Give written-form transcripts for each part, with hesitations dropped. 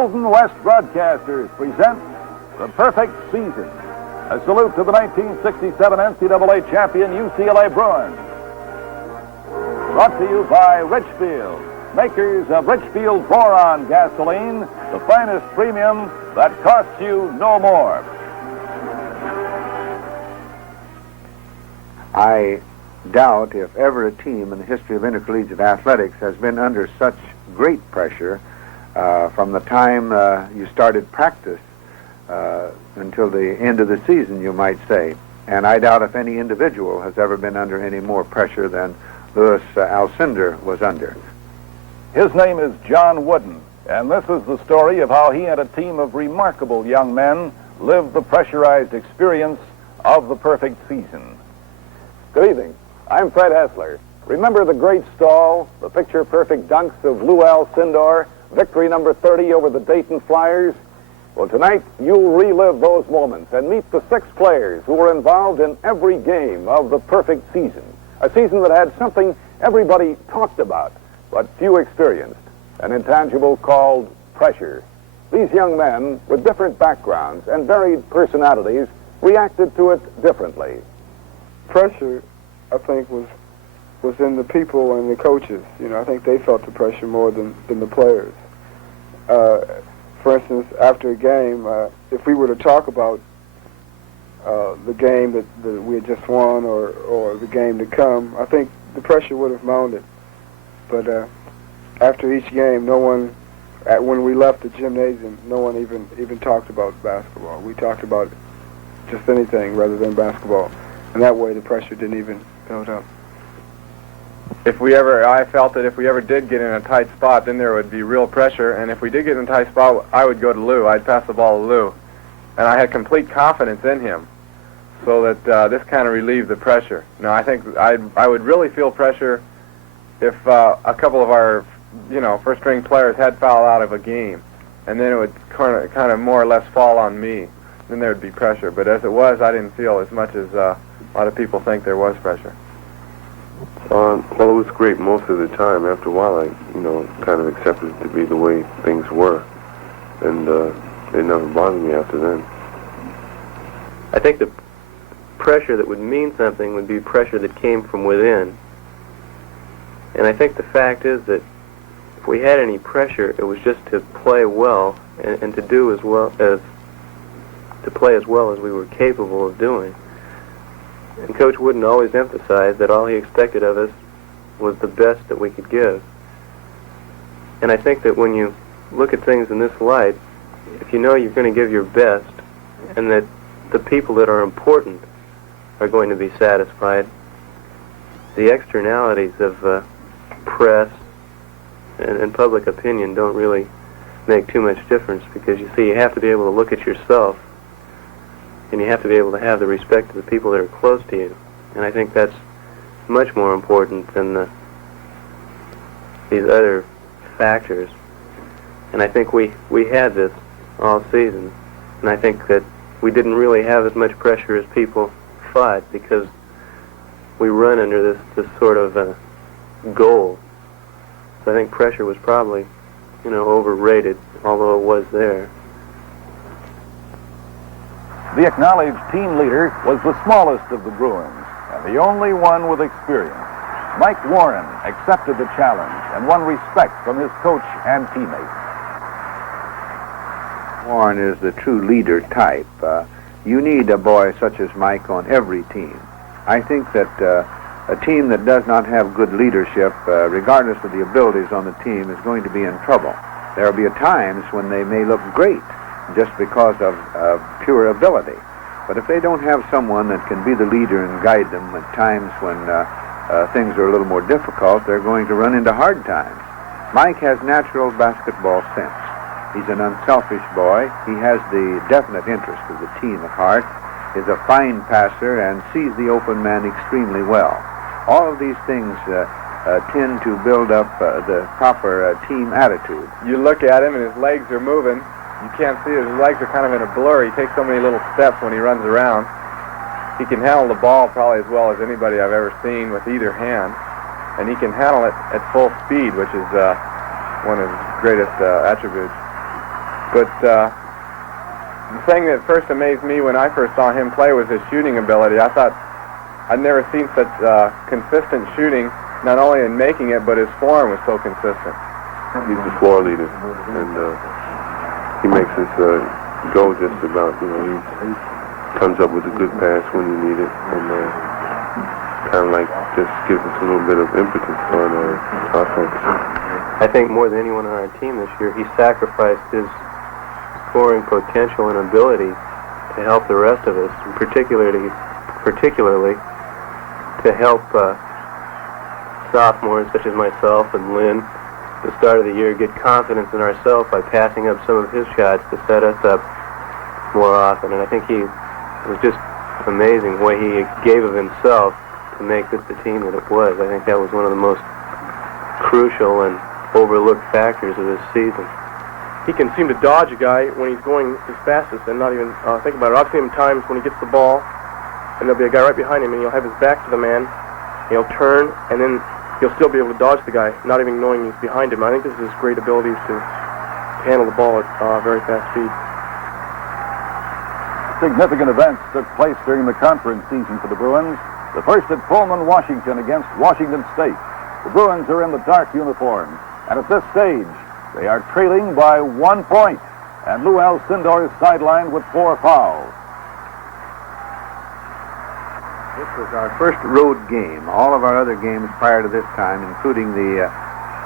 Golden West Broadcasters presents The Perfect Season, a salute to the 1967 NCAA champion UCLA Bruins. Brought to you by Richfield, makers of Richfield Boron gasoline, the finest premium that costs you no more. I doubt if ever a team in the history of intercollegiate athletics has been under such great pressure from the time you started practice until the end of the season, you might say. And I doubt if any individual has ever been under any more pressure than Louis Alcindor was under. His name is John Wooden, and this is the story of how he and a team of remarkable young men lived the pressurized experience of the perfect season. Good evening. I'm Fred Hessler. Remember the great stall, the picture-perfect dunks of Lou Alcindor, victory number 30 over the Dayton Flyers? Well, tonight you'll relive those moments and meet the 6 players who were involved in every game of the perfect season. A season that had something everybody talked about, but few experienced, an intangible called pressure. These young men, with different backgrounds and varied personalities, reacted to it differently. Pressure, I think, was in the people and the coaches. You know, I think they felt the pressure more than the players. For instance, after a game, if we were to talk about the game that we had just won or the game to come, I think the pressure would have mounted. But after each game, no one, when we left the gymnasium, no one even talked about basketball. We talked about just anything rather than basketball. And that way the pressure didn't even build up. I felt that if we ever did get in a tight spot, then there would be real pressure. And if we did get in a tight spot, I would go to Lou. I'd pass the ball to Lou. And I had complete confidence in him, so that this kind of relieved the pressure. Now, I think I would really feel pressure if a couple of our, first-string players had fouled out of a game, and then it would kind of more or less fall on me. Then there would be pressure. But as it was, I didn't feel as much as a lot of people think there was pressure. Well, it was great most of the time. After a while, I, kind of accepted it to be the way things were, and it never bothered me after then. I think the pressure that would mean something would be pressure that came from within. And I think the fact is that if we had any pressure, it was just to play well and to do as well as to play as well as we were capable of doing. And Coach Wooden always emphasized that all he expected of us was the best that we could give. And I think that when you look at things in this light, if you know you're going to give your best and that the people that are important are going to be satisfied, the externalities of press and public opinion don't really make too much difference, because you see, you have to be able to look at yourself, and you have to be able to have the respect of the people that are close to you. And I think that's much more important than these other factors. And I think we had this all season. And I think that we didn't really have as much pressure as people thought, because we run under this sort of goal. So I think pressure was probably, overrated, although it was there. The acknowledged team leader was the smallest of the Bruins, and the only one with experience. Mike Warren accepted the challenge and won respect from his coach and teammates. Warren is the true leader type. You need a boy such as Mike on every team. I think that a team that does not have good leadership, regardless of the abilities on the team, is going to be in trouble. There will be times when they may look great, just because of pure ability. But if they don't have someone that can be the leader and guide them at times when things are a little more difficult, they're going to run into hard times. Mike has natural basketball sense. He's an unselfish boy. He has the definite interest of the team at heart, is a fine passer, and sees the open man extremely well. All of these things tend to build up the proper team attitude. You look at him and his legs are moving. You can't see it. His legs are kind of in a blur. He takes so many little steps when he runs around. He can handle the ball probably as well as anybody I've ever seen with either hand. And he can handle it at full speed, which is one of his greatest attributes. But the thing that first amazed me when I first saw him play was his shooting ability. I thought I'd never seen such consistent shooting, not only in making it, but his form was so consistent. He's the floor leader, and he makes us go just about. He comes up with a good pass when you need it, and kind of like just gives us a little bit of impetus on offense. I think more than anyone on our team this year, he sacrificed his scoring potential and ability to help the rest of us, and particularly to help sophomores such as myself and Lynn at the start of the year get confidence in ourselves by passing up some of his shots to set us up more often. And I think it was just amazing the way he gave of himself to make this the team that it was. I think that was one of the most crucial and overlooked factors of this season. He can seem to dodge a guy when he's going his fastest and not even think about it. I've seen him times when he gets the ball, and there'll be a guy right behind him, and he'll have his back to the man, he'll turn, and then he'll still be able to dodge the guy, not even knowing he's behind him. I think this is his great ability to handle the ball at very fast speed. Significant events took place during the conference season for the Bruins. The first at Pullman, Washington against Washington State. The Bruins are in the dark uniforms, and at this stage, they are trailing by 1 point, and Lou Alcindor is sidelined with 4 fouls. This was our first road game. All of our other games prior to this time, including the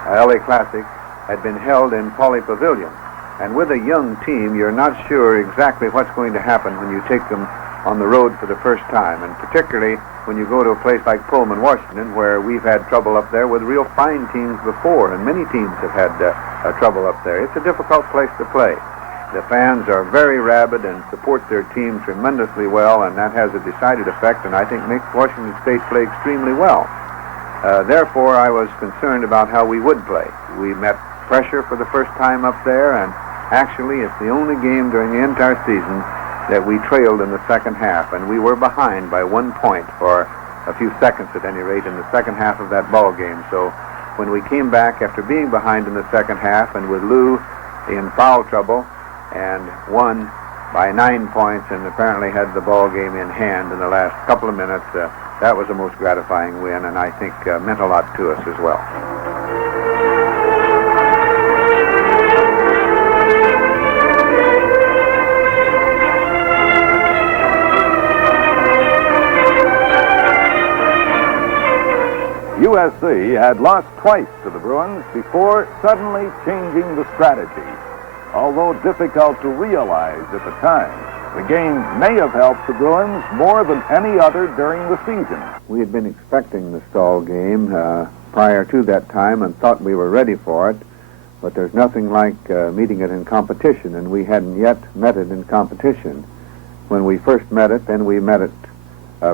LA Classic, had been held in Pauley Pavilion. And with a young team, you're not sure exactly what's going to happen when you take them on the road for the first time, and particularly when you go to a place like Pullman, Washington, where we've had trouble up there with real fine teams before, and many teams have had trouble up there. It's a difficult place to play. The fans are very rabid and support their team tremendously well, and that has a decided effect, and I think makes Washington State play extremely well. Therefore, I was concerned about how we would play. We met pressure for the first time up there, and actually it's the only game during the entire season that we trailed in the second half, and we were behind by 1 point for a few seconds at any rate in the second half of that ball game. So when we came back after being behind in the second half and with Lou in foul trouble and won by 9 points and apparently had the ball game in hand in the last couple of minutes, that was the most gratifying win, and I think meant a lot to us as well. USC had lost twice to the Bruins before suddenly changing the strategy. Although difficult to realize at the time, the game may have helped the Bruins more than any other during the season. We had been expecting the Stall game prior to that time and thought we were ready for it, but there's nothing like meeting it in competition, and we hadn't yet met it in competition. When we first met it, then we met it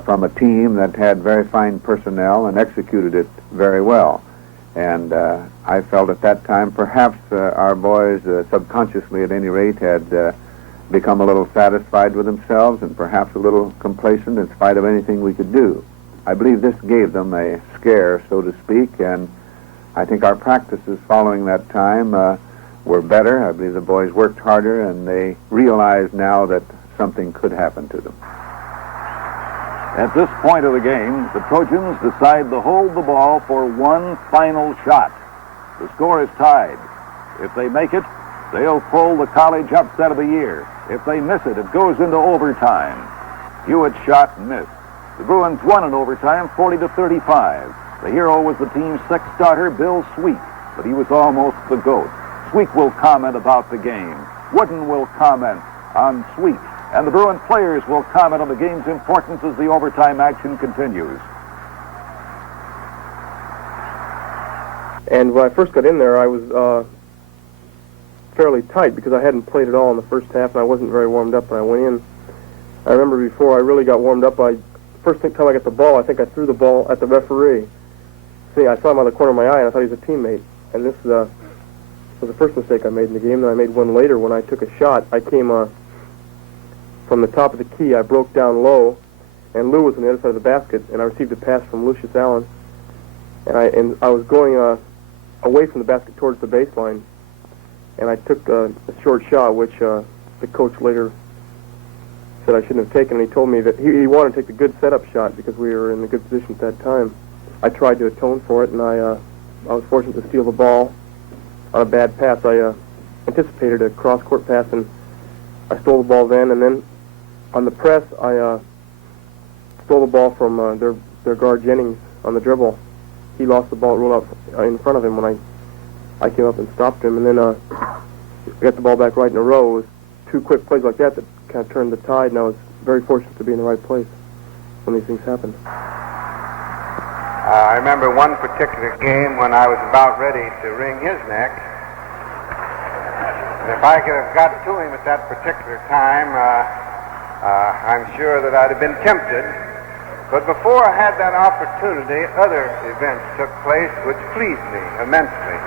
from a team that had very fine personnel and executed it very well. And I felt at that time perhaps our boys, subconsciously at any rate, had become a little satisfied with themselves and perhaps a little complacent in spite of anything we could do. I believe this gave them a scare, so to speak, and I think our practices following that time were better. I believe the boys worked harder, and they realize now that something could happen to them. At this point of the game, the Trojans decide to hold the ball for one final shot. The score is tied. If they make it, they'll pull the college upset of the year. If they miss it, it goes into overtime. Hewitt's shot missed. The Bruins won in overtime 40-35. The hero was the team's sixth starter, Bill Sweet, but he was almost the GOAT. Sweet will comment about the game. Wooden will comment on Sweet. And the Bruin players will comment on the game's importance as the overtime action continues. And when I first got in there, I was fairly tight because I hadn't played at all in the first half, and I wasn't very warmed up when I went in. I remember before I really got warmed up, first time I got the ball, I think I threw the ball at the referee. See, I saw him out of the corner of my eye, and I thought he was a teammate. And this was the first mistake I made in the game. Then I made one later when I took a shot. I came from the top of the key. I broke down low, and Lou was on the other side of the basket, and I received a pass from Lucius Allen. And I was going away from the basket towards the baseline, and I took a short shot, which the coach later said I shouldn't have taken. And he told me that he wanted to take the good setup shot because we were in a good position at that time. I tried to atone for it, and I was fortunate to steal the ball on a bad pass. I anticipated a cross-court pass, and I stole the ball then. And then on the press, I stole the ball from their guard Jennings on the dribble. He lost the ball, rolled out in front of him when I came up and stopped him. And then I got the ball back right in a row. It was two quick plays like that kind of turned the tide, and I was very fortunate to be in the right place when these things happened. I remember one particular game when I was about ready to wring his neck. And if I could have got to him at that particular time, I'm sure that I'd have been tempted. But before I had that opportunity, other events took place which pleased me immensely.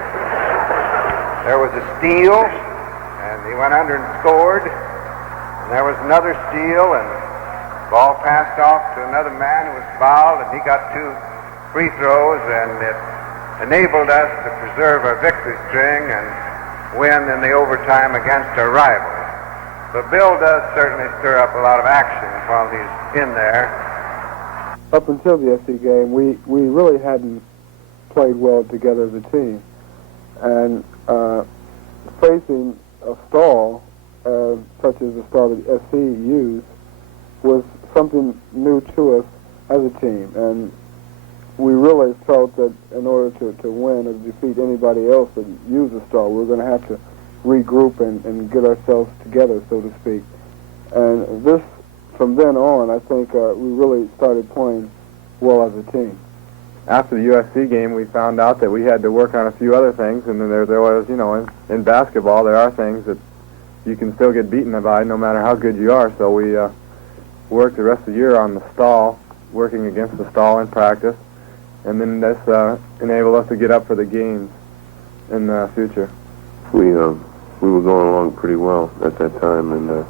There was a steal, and he went under and scored. And there was another steal, and the ball passed off to another man who was fouled, and he got 2 free throws, and it enabled us to preserve our victory string and win in the overtime against our rivals. But Bill does certainly stir up a lot of action while he's in there. Up until the SC game, we really hadn't played well together as a team. And facing a stall, such as the stall that SC used, was something new to us as a team. And we really felt that in order to win or defeat anybody else that used the stall, we were going to have to regroup and get ourselves together, so to speak. And this, from then on, I think we really started playing well as a team. After the USC game, we found out that we had to work on a few other things, and then there was, in basketball, there are things that you can still get beaten by no matter how good you are. So we worked the rest of the year on the stall, working against the stall in practice, and then this enabled us to get up for the games in the future. We were going along pretty well at that time, and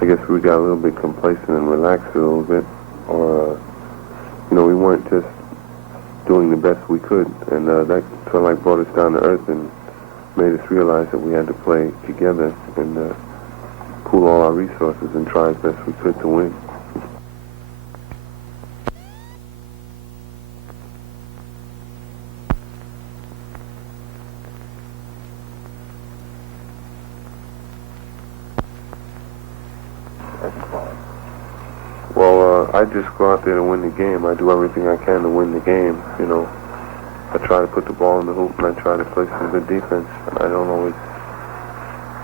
I guess we got a little bit complacent and relaxed a little bit, or we weren't just doing the best we could, and that sort of like brought us down to earth and made us realize that we had to play together and pool all our resources and try as best we could to win. Well, I just go out there to win the game. I do everything I can to win the game, I try to put the ball in the hoop, and I try to play some good defense. I don't always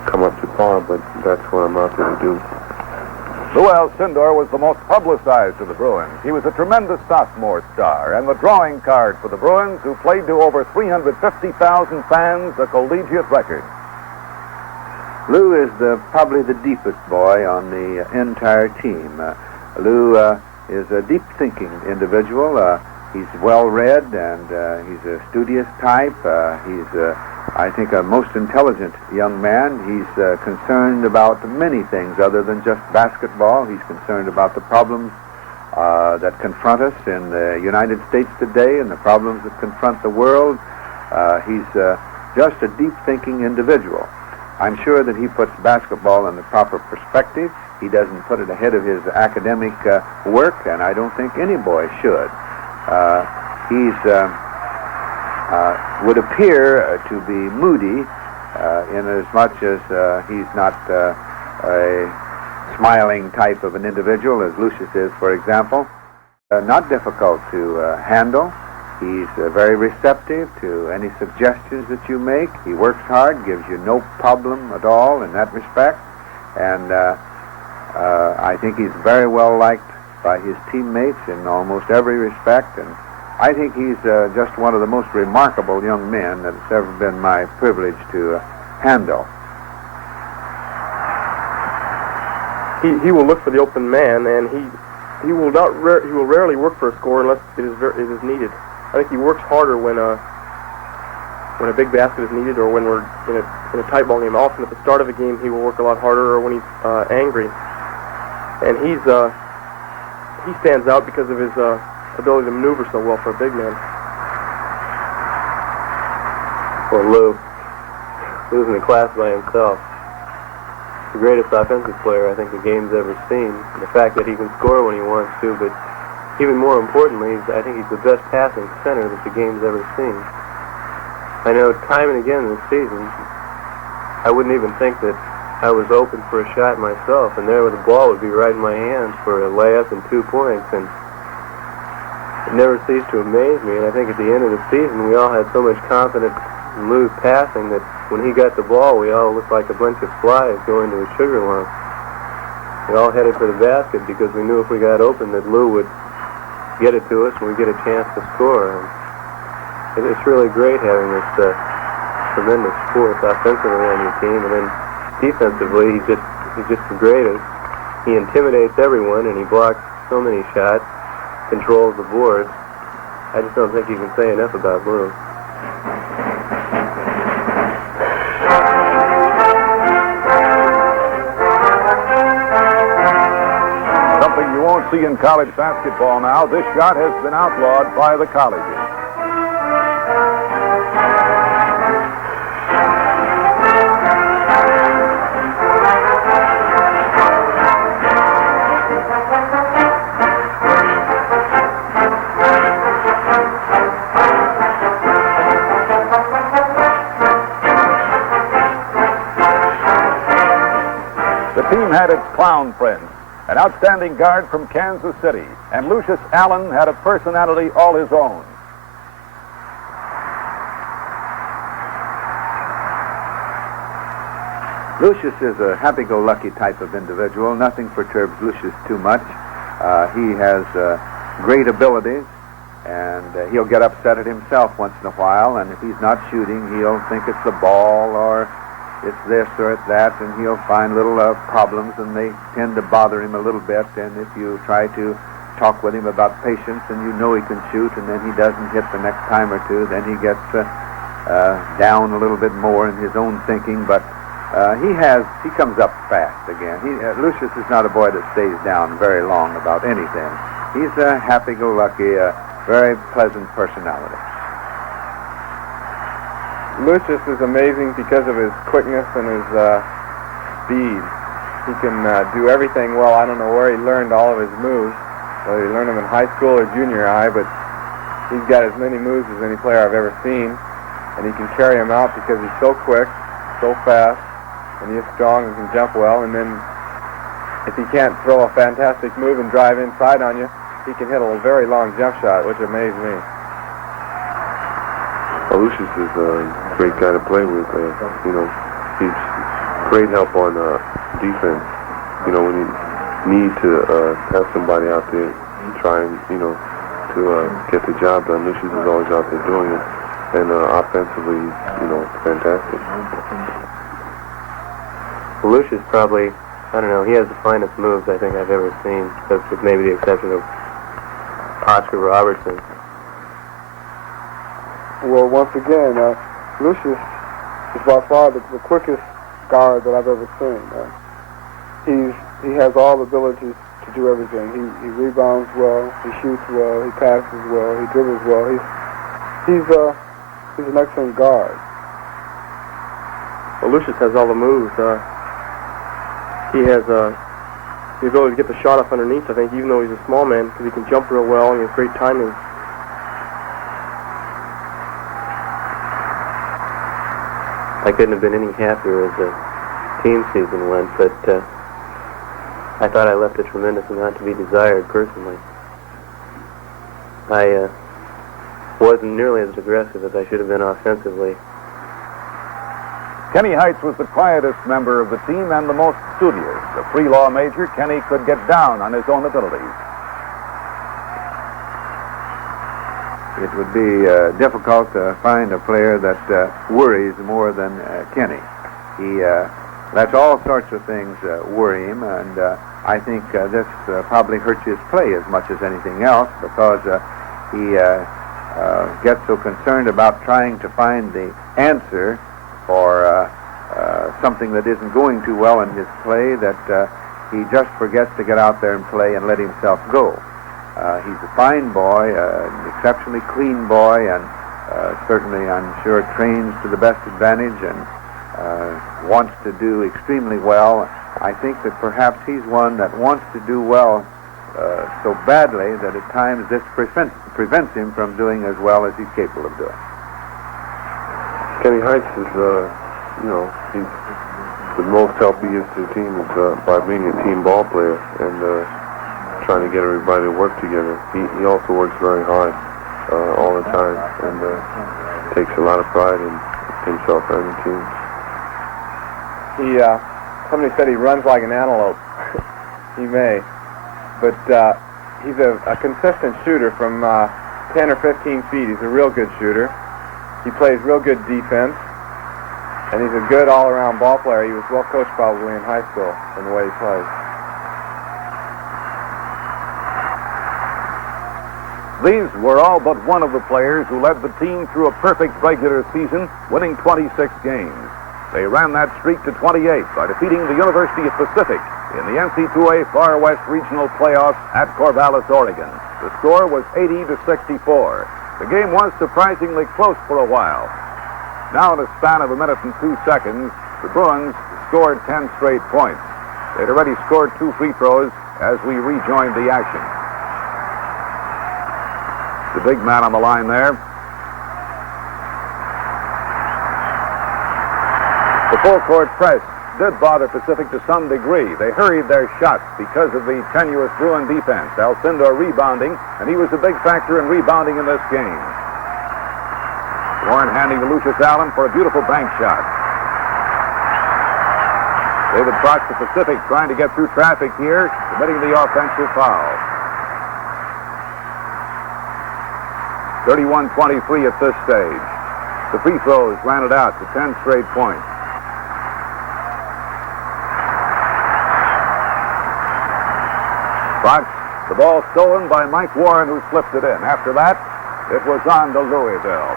come up to par, but that's what I'm out there to do. Lou Alcindor was the most publicized of the Bruins. He was a tremendous sophomore star and the drawing card for the Bruins, who played to over 350,000 fans, a collegiate record. Lou is probably the deepest boy on the entire team. Lou is a deep-thinking individual. He's well-read, and he's a studious type. He's, I think, a most intelligent young man. He's concerned about many things other than just basketball. He's concerned about the problems that confront us in the United States today and the problems that confront the world. He's just a deep-thinking individual. I'm sure that he puts basketball in the proper perspective. He doesn't put it ahead of his academic work, and I don't think any boy should. He's would appear to be moody in as much as he's not a smiling type of an individual as Lucius is, for example. Not difficult to handle. He's very receptive to any suggestions that you make. He works hard, gives you no problem at all in that respect. And I think he's very well liked by his teammates in almost every respect. And I think he's just one of the most remarkable young men that it's ever been my privilege to handle. He will look for the open man, and he will rarely work for a score unless it is needed. I think he works harder when a big basket is needed or when we're in a tight ball game. Often at the start of a game, he will work a lot harder, or when he's angry. And he stands out because of his ability to maneuver so well for a big man. Well, Lou, He was in a class by himself. The greatest offensive player I think the game's ever seen. The fact that he can score when he wants to, but even more importantly, I think he's the best passing center that the game's ever seen. I know time and again this season, I wouldn't even think that I was open for a shot myself, and there the ball would be right in my hands for a layup and 2 points, and it never ceased to amaze me. And I think at the end of the season, we all had so much confidence in Lou's passing that when he got the ball, we all looked like a bunch of flies going to a sugar lump. We all headed for the basket because we knew if we got open that Lou would get it to us and we'd get a chance to score. And it's really great having this tremendous force offensively on your team, and then defensively, he's just the greatest. He intimidates everyone, and he blocks so many shots, controls the boards. I just don't think you can say enough about Lou. Something you won't see in college basketball now. This shot has been outlawed by the colleges. The team had its clown friends, an outstanding guard from Kansas City, and Lucius Allen had a personality all his own. Lucius is a happy-go-lucky type of individual. Nothing perturbs Lucius too much. He has great abilities, and he'll get upset at himself once in a while, and if he's not shooting, he'll think it's the ball or it's this or it's that, and he'll find little problems, and they tend to bother him a little bit. And if you try to talk with him about patience, and you know he can shoot, and then he doesn't hit the next time or two, then he gets down a little bit more in his own thinking. But he comes up fast again. Lucius is not a boy that stays down very long about anything. He's a happy-go-lucky, very pleasant personality. Lucius is amazing because of his quickness and his speed. He can do everything well. I don't know where he learned all of his moves, whether he learned them in high school or junior high, but he's got as many moves as any player I've ever seen, and he can carry them out because he's so quick, so fast, and he is strong and can jump well. And then if he can't throw a fantastic move and drive inside on you, he can hit a very long jump shot, which amazed me. Lucius is a great guy to play with. He's great help on defense. When you need to have somebody out there trying, to get the job done, Lucius is always out there doing it. And offensively, fantastic. Well, Lucius probably, I don't know, he has the finest moves I think I've ever seen, with maybe the exception of Oscar Robertson. Well, once again, Lucius is by far the quickest guard that I've ever seen. He has all the abilities to do everything. He rebounds well, he shoots well, he passes well, he dribbles well. He's an excellent guard. Well, Lucius has all the moves. He has the ability to get the shot up underneath, I think, even though he's a small man, because he can jump real well and he has great timing. I couldn't have been any happier as the team season went, but I thought I left a tremendous amount to be desired personally. I wasn't nearly as aggressive as I should have been offensively. Kenny Heights was the quietest member of the team and the most studious. A pre-law major, Kenny could get down on his own abilities. It would be difficult to find a player that worries more than Kenny. He lets all sorts of things worry him, and I think this probably hurts his play as much as anything else, because he gets so concerned about trying to find the answer for something that isn't going too well in his play that he just forgets to get out there and play and let himself go. He's a fine boy, an exceptionally clean boy, and certainly, I'm sure, trains to the best advantage, and wants to do extremely well. I think that perhaps he's one that wants to do well so badly that at times this prevents him from doing as well as he's capable of doing. Kenny Heights is, he's the most help he gives to the team is by being a team ball player and trying to get everybody to work together. He also works very hard all the time and takes a lot of pride in himself and the team. Somebody said he runs like an antelope. He may. But he's a consistent shooter from 10 or 15 feet. He's a real good shooter. He plays real good defense. And he's a good all-around ball player. He was well coached probably in high school in the way he plays. These were all but one of the players who led the team through a perfect regular season, winning 26 games. They ran that streak to 28 by defeating the University of Pacific in the NC2A Far West Regional Playoffs at Corvallis, Oregon. The score was 80-64. The game was surprisingly close for a while. Now in a span of 1 minute and 2 seconds, the Bruins scored 10 straight points. They'd already scored 2 free throws as we rejoined the action. The big man on the line there. The full-court press did bother Pacific to some degree. They hurried their shots because of the tenuous Bruin defense. Alcindor rebounding, and he was a big factor in rebounding in this game. Warren handing to Lucius Allen for a beautiful bank shot. David Fox, the Pacific, trying to get through traffic here, committing the offensive foul. 31-23 at this stage. The free throws ran it out to 10 straight points. Fox, the ball stolen by Mike Warren, who slipped it in. After that, it was on to Louisville.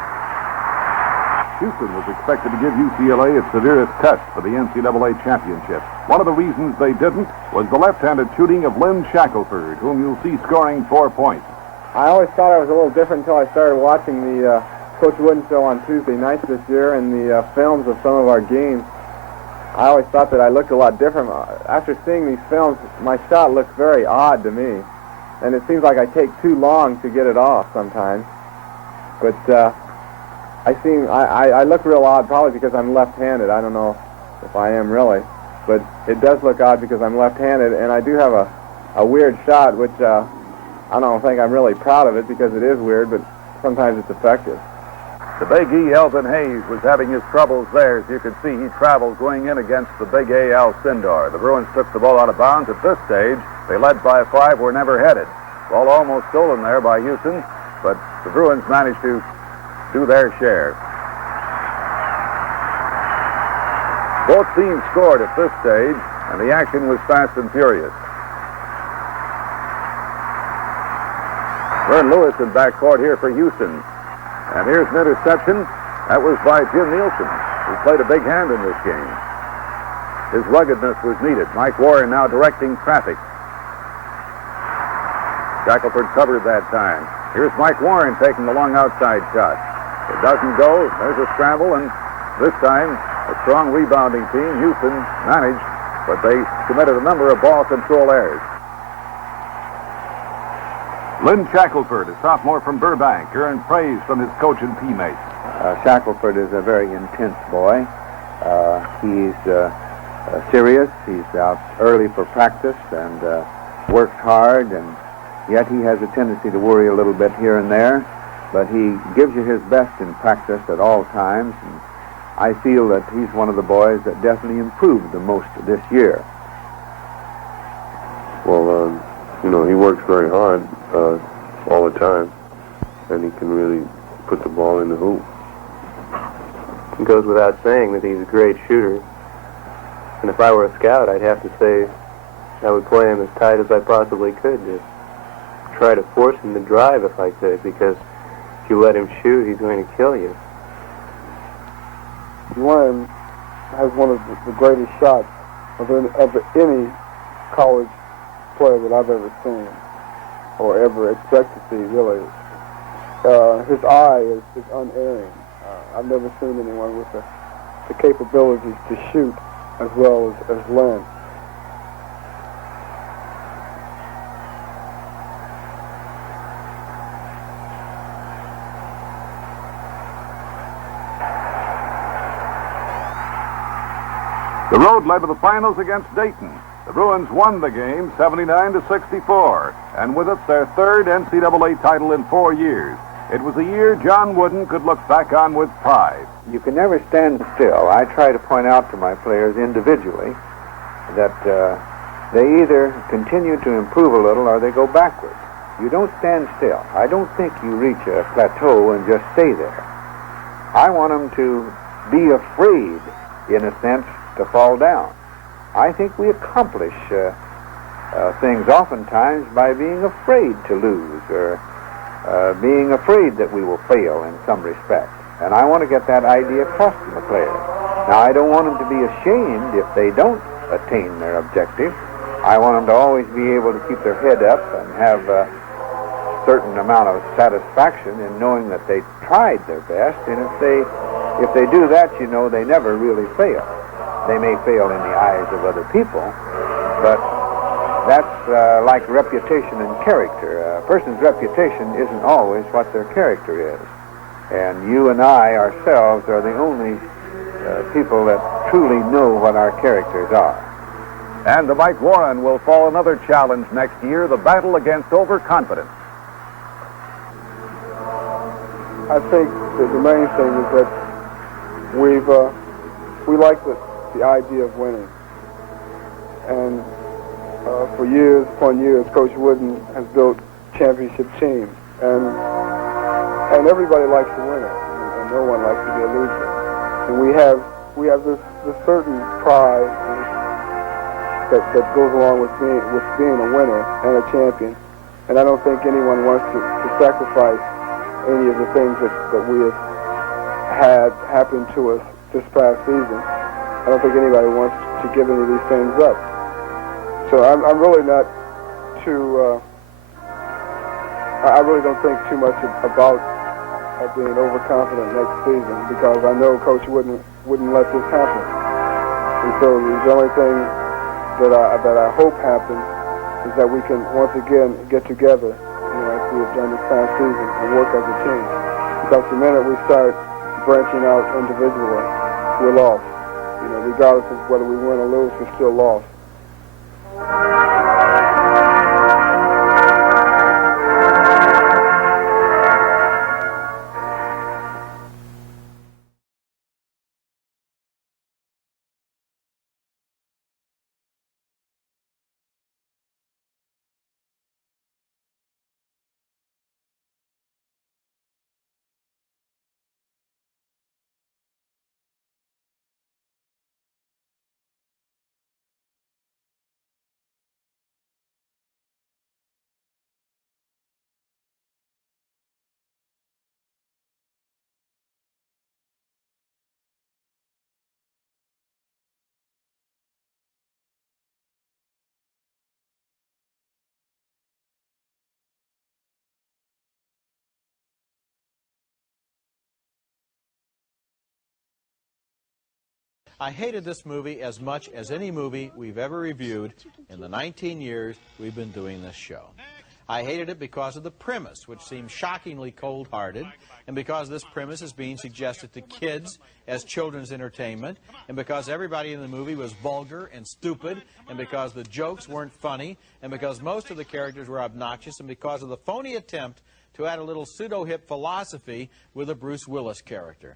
Houston was expected to give UCLA its severest test for the NCAA championship. One of the reasons they didn't was the left-handed shooting of Lynn Shackelford, whom you'll see scoring 4 points. I always thought I was a little different until I started watching the Coach Wooden show on Tuesday nights this year and the films of some of our games. I always thought that I looked a lot different. After seeing these films, my shot looks very odd to me. And it seems like I take too long to get it off sometimes. But I look real odd probably because I'm left-handed. I don't know if I am really. But it does look odd because I'm left-handed. And I do have a weird shot, which I don't think I'm really proud of it because it is weird, but sometimes it's effective. The Big E, Elvin Hayes, was having his troubles there. As you can see, he traveled going in against the Big A, Alcindor. The Bruins took the ball out of bounds at this stage. They led by 5, were never headed. Ball almost stolen there by Houston, but the Bruins managed to do their share. Both teams scored at this stage, and the action was fast and furious. Vern Lewis in backcourt here for Houston. And here's an interception. That was by Jim Nielsen, who played a big hand in this game. His ruggedness was needed. Mike Warren now directing traffic. Shackelford covered that time. Here's Mike Warren taking the long outside shot. It doesn't go. There's a scramble, and this time a strong rebounding team. Houston managed, but they committed a number of ball control errors. Lynn Shackelford, a sophomore from Burbank, earned praise from his coach and teammates. Shackelford is a very intense boy. He's serious. He's out early for practice and works hard, and yet he has a tendency to worry a little bit here and there, but he gives you his best in practice at all times, and I feel that he's one of the boys that definitely improved the most this year. Well, he works very hard all the time, and he can really put the ball in the hoop. It goes without saying that he's a great shooter. And if I were a scout, I'd have to say I would play him as tight as I possibly could to try to force him to drive if I could, because if you let him shoot, he's going to kill you. Warren has one of the greatest shots of any college player that I've ever seen or ever expect to see, really. His eye is unerring. I've never seen anyone with the capabilities to shoot as well as Lynn. The Road led to the finals against Dayton. The Bruins won the game 79-64, and with it their third NCAA title in 4 years. It was a year John Wooden could look back on with pride. You can never stand still. I try to point out to my players individually that they either continue to improve a little or they go backwards. You don't stand still. I don't think you reach a plateau and just stay there. I want them to be afraid, in a sense, to fall down. I think we accomplish things oftentimes by being afraid to lose or being afraid that we will fail in some respect. And I want to get that idea across to the players. Now, I don't want them to be ashamed if they don't attain their objective. I want them to always be able to keep their head up and have a certain amount of satisfaction in knowing that they tried their best. And if they do that, you know, they never really fail. They may fail in the eyes of other people, but that's like reputation and character. A person's reputation isn't always what their character is. And you and I ourselves are the only people that truly know what our characters are. And to Mike Warren will fall another challenge next year, the battle against overconfidence. I think that the main thing is that we like the idea of winning. And for years upon years, Coach Wooden has built championship teams. And everybody likes a winner, and no one likes to be a loser. And we have this certain pride that goes along with being a winner and a champion. And I don't think anyone wants to sacrifice any of the things that we have had happen to us this past season. I don't think anybody wants to give any of these things up. So I'm really not too. I really don't think too much about being overconfident next season, because I know Coach wouldn't let this happen. And so the only thing that I hope happens is that we can once again get together, as we have done this past season, and work as a team. Because the minute we start branching out individually, we're lost. Regardless of whether we win or lose, we're still lost. I hated this movie as much as any movie we've ever reviewed in the 19 years we've been doing this show. I hated it because of the premise, which seemed shockingly cold-hearted, and because this premise is being suggested to kids as children's entertainment, and because everybody in the movie was vulgar and stupid, and because the jokes weren't funny, and because most of the characters were obnoxious, and because of the phony attempt to add a little pseudo-hip philosophy with a Bruce Willis character.